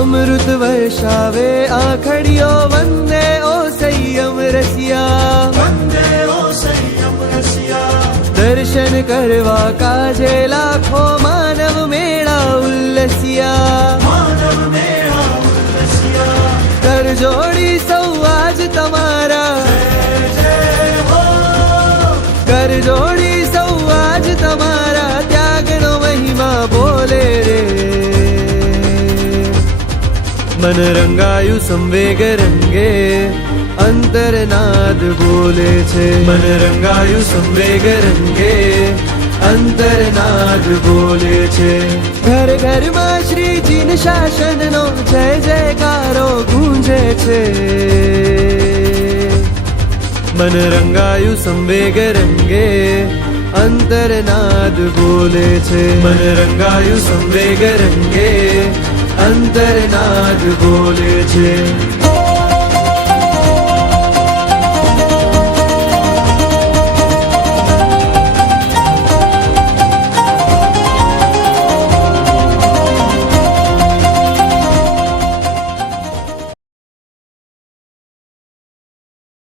અમૃત વર્ષાવે આખડીઓ વંદે ઓ સંયમ રસિયા, વંદે ઓ સંયમ રસિયા. દર્શન કરવા કાજે લાખો માનવ મેળા ઉલ્લસિયા, માનવ મેળા ઉલ્લસિયા. કર જોડી સૌ આજ તમારા, જય હો. કર જોડી સૌ આજ તમારા, ત્યાગનો મહિમા બોલે રે. મન રંગાયું સંવેગ રંગે, અંતરનાદ બોલે છે. મન રંગાયું સંવેગ રંગે, અંતરનાદ બોલે છે. ઘર ઘરમાં શ્રીજીન શાસનનો જય જયકારો ગૂંજે છે. મન રંગાયું સંવેગ રંગે, અંતરનાદ બોલે છે. મન રંગાયું સંવેગ રંગે, અંતરનાદ બોલે છે.